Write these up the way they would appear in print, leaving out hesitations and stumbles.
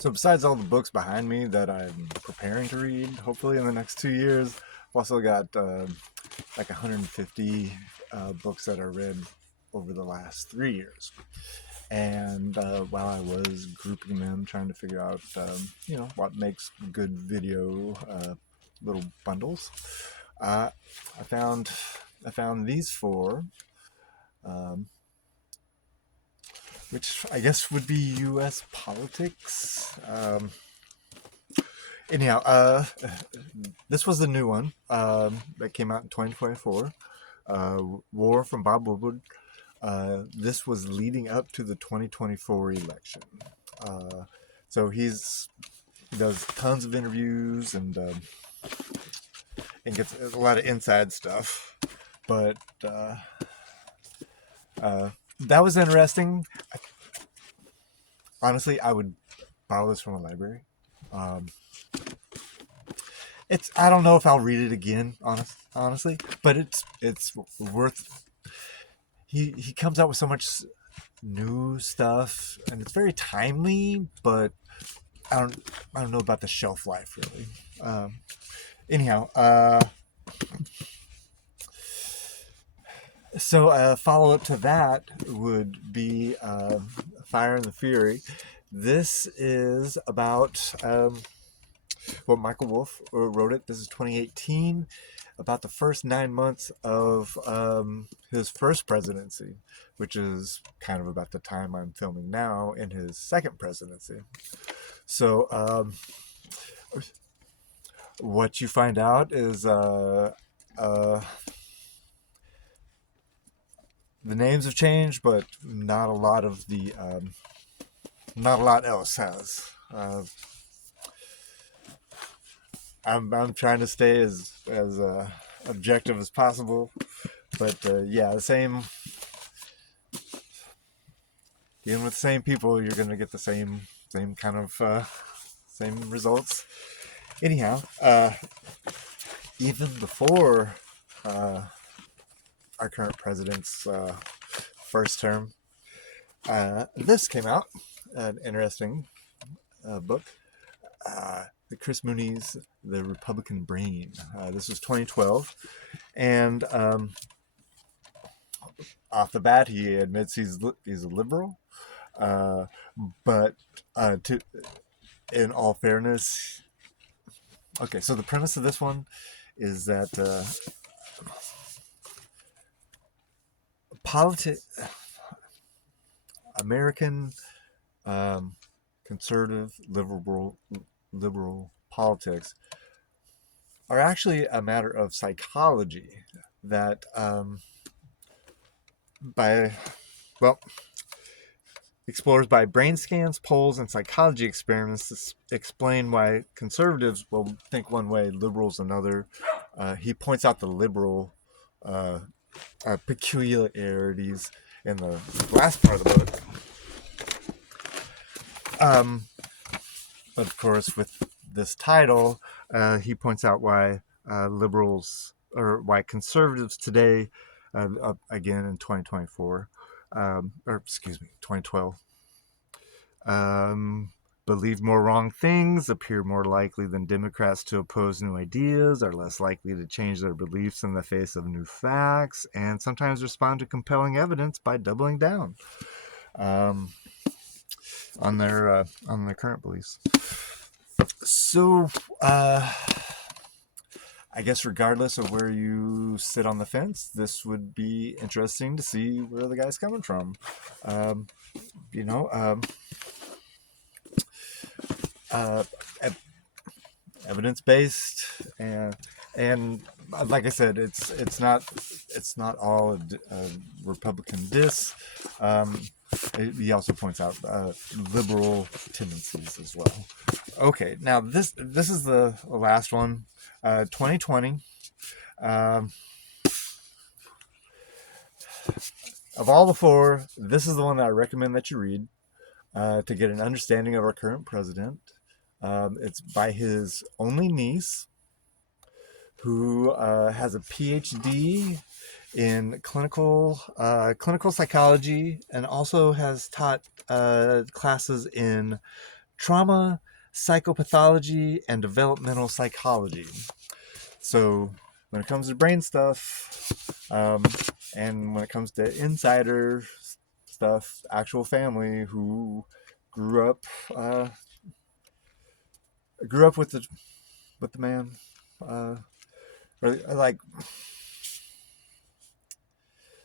So besides all the books behind me that I'm preparing to read, hopefully in the next 2 years, I've also got like 150 books that I read over the last 3 years. And while I was grouping them, trying to figure out, what makes good video little bundles, uh, I found I found these four, um, which I guess would be U.S. politics. Anyhow, this was the new one that came out in 2024. War from Bob Woodward. This was leading up to the 2024 election. Uh, so he does tons of interviews and gets a lot of inside stuff. But that was interesting. Honestly, I would borrow this from a library. Um, I don't know if I'll read it again, honestly, but it's worth. He comes out with so much new stuff, and it's very timely, but I don't know about the shelf life really. Anyhow, so follow up to that would be Fire and the Fury. This is about Michael Wolff wrote it. This is 2018, about the first 9 months of his first presidency, which is kind of about the time I'm filming now in his second presidency. So what you find out is the names have changed, but not a lot else has. I'm trying to stay as objective as possible, but yeah, dealing with the same people, you're gonna get the same kind of same results. Anyhow, even before our current president's first term, this came out, an interesting book. Chris Mooney's The Republican Brain. This was 2012, and off the bat, he admits he's a liberal, but in all fairness, okay. So the premise of this one is that American conservative liberal politics are actually a matter of psychology that explores by brain scans, polls, and psychology experiments to explain why conservatives will think one way, liberals another. He points out the liberal peculiarities in the last part of the book. But of course, with this title, he points out why why conservatives today, again in 2024, or excuse me, 2012, believe more wrong things, appear more likely than Democrats to oppose new ideas, are less likely to change their beliefs in the face of new facts, and sometimes respond to compelling evidence by doubling down on their current beliefs. So, I guess regardless of where you sit on the fence, this would be interesting to see where the guy's coming from. Evidence-based, and like I said, it's not all a Republican diss. He also points out liberal tendencies as well. Okay, now this is the last one, 2020. Of all the four, this is the one that I recommend that you read to get an understanding of our current president. It's by his only niece, who has a Ph.D. in clinical psychology and also has taught classes in trauma, psychopathology, and developmental psychology. So when it comes to brain stuff, and when it comes to insider stuff, actual family who grew up with the man, or like,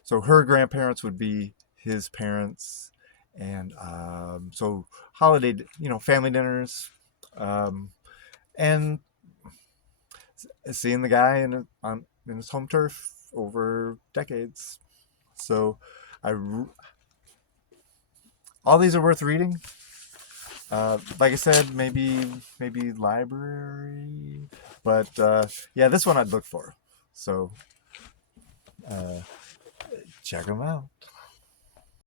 so her grandparents would be his parents, and so holiday, family dinners, and seeing the guy in his home turf over decades. So I all these are worth reading. Like I said, maybe library, but yeah, this one I'd look for. So check them out.